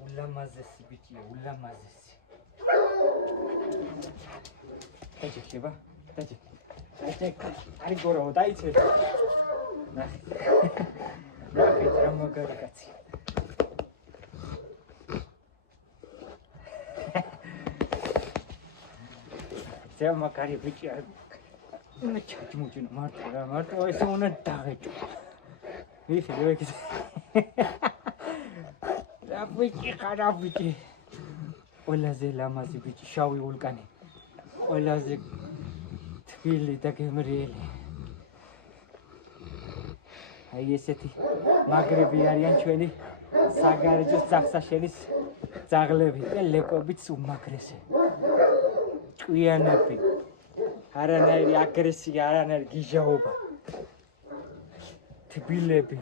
Ulamazesi bitiyor, ulamazesi. Tacık şeba, tacık. Tacık, hadi goro, dayı çek. Nah, tramma garikatsi. Tramma kari bitiyor. Ne çatmucun martı, oysa ona dağıtıyor. İyi şey ki. Rabbici, karabici. Olaze lamazi bici, şavi vulkani. Olaze tfili da gemreli. Ay eseti magrebi arიან ჩვენი საგარეჯო საფსაშენის ძაღლები და ლეკვებიც უმაგრესი. ჭკვიანები. არანაირი აგრესია, არანაირი გიჟაობა. თბილები.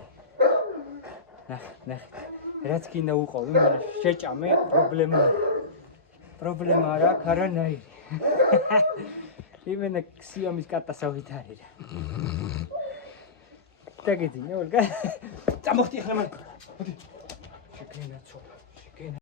ნახე. რაც კიდე უყოვი, მაგრამ შეჭამე პრობლემა არ აქვს არანაირი. იმენა ქსიომის კატასავით არის. დაგეძინე, ოლგა. წამოხტი ახლა მან. მოდი. შეკრინაცო.